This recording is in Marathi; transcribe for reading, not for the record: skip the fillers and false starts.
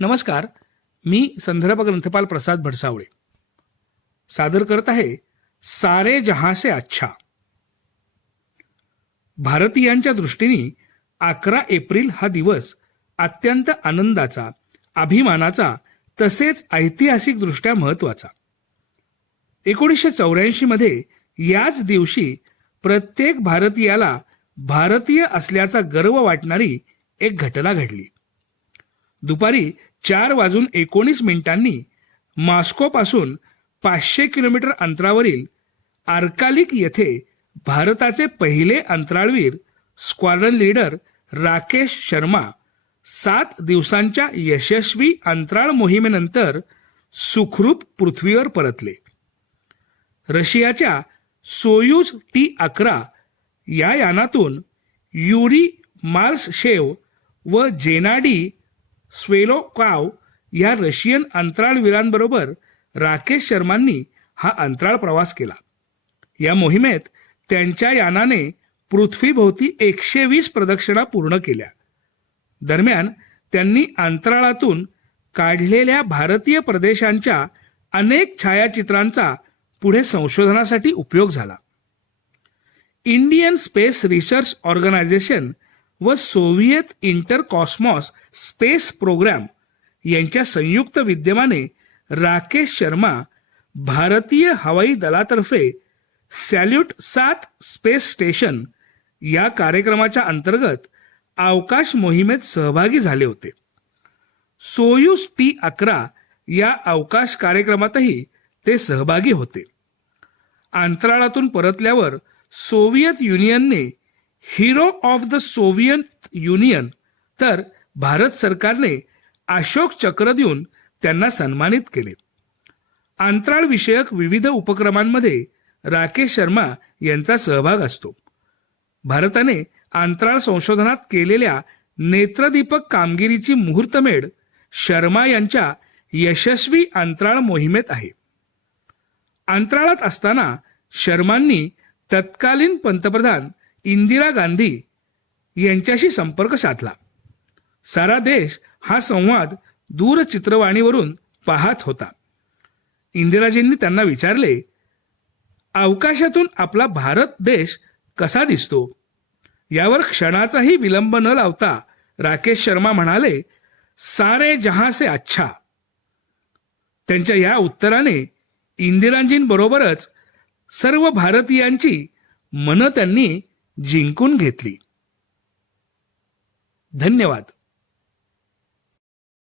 नमस्कार. मी संदर्भ ग्रंथपाल प्रसाद भडसावळे सादर करत आहे सारे जहां से अच्छा. भारतीयांच्या दृष्टीने 11 एप्रिल हा दिवस अत्यंत आनंदाचा, अभिमानाचा तसेच ऐतिहासिक दृष्ट्या महत्वाचा. 1984 मध्ये याच दिवशी प्रत्येक भारतीयाला भारतीय असल्याचा गर्व वाटणारी एक घटना घडली. दुपारी 4:19 मॉस्कोपासून 500 किलोमीटर अंतरावरील आर्कालिक येथे भारताचे पहिले अंतराळवीर स्क्वाड्रन लीडर राकेश शर्मा 7 दिवसांच्या यशस्वी अंतराळ मोहिमेनंतर सुखरूप पृथ्वीवर परतले. रशियाच्या सोयूज T-11 या यानातून युरी माल्सशेव व जेनाडी स्वेलोकाव या रशियन अंतराळवीरांबरोबर राकेश शर्मांनी हा अंतराळ प्रवास केला. या मोहिमेत त्यांच्या यानाने पृथ्वीभोवती 120 प्रदक्षिणा पूर्ण केल्या. दरम्यान त्यांनी अंतराळातून काढलेल्या भारतीय प्रदेशांच्या अनेक छायाचित्रांचा पुढे संशोधनासाठी उपयोग झाला. इंडियन स्पेस रिसर्च ऑर्गनायझेशन व Soviet Intercosmos Space Programme यांच्या संयुक्त विद्यमाने राकेश शर्मा भारतीय हवाई दलातर्फे सॅल्यूट 7 स्पेस स्टेशन या कार्यक्रमाच्या अंतर्गत अवकाश मोहिमेत सहभागी झाले होते. सोयूज T-11 या अवकाश कार्यक्रमातही ते सहभागी होते. अंतराळातून परतल्यावर सोव्हिएत युनियनने hero of the Soviet union तर भारत सरकारने अशोक चक्र देऊन त्यांना सन्मानित केले. अंतराळ विषयक विविध उपक्रमांमध्ये राकेश शर्मा यांचा सहभाग असतो. भारताने अंतराळ संशोधनात केलेल्या नेत्रदीपक कामगिरीची मुहूर्तमेढ शर्मा यांच्या यशस्वी अंतराळ मोहिमेत आहे. अंतराळात असताना शर्मांनी तत्कालीन पंतप्रधान इंदिरा गांधी यांच्याशी संपर्क साधला. सारा देश हा संवाद दूरचित्रवाणीवरून पाहत होता. इंदिराजींनी त्यांना विचारले, अवकाशातून आपला भारत देश कसा दिसतो? यावर क्षणाचाही विलंब न लावता राकेश शर्मा म्हणाले, सारे जहां से अच्छा. त्यांच्या या उत्तराने इंदिराजींबरोबरच सर्व भारतीयांची मनं त्यांनी जिंकून घेतली. धन्यवाद.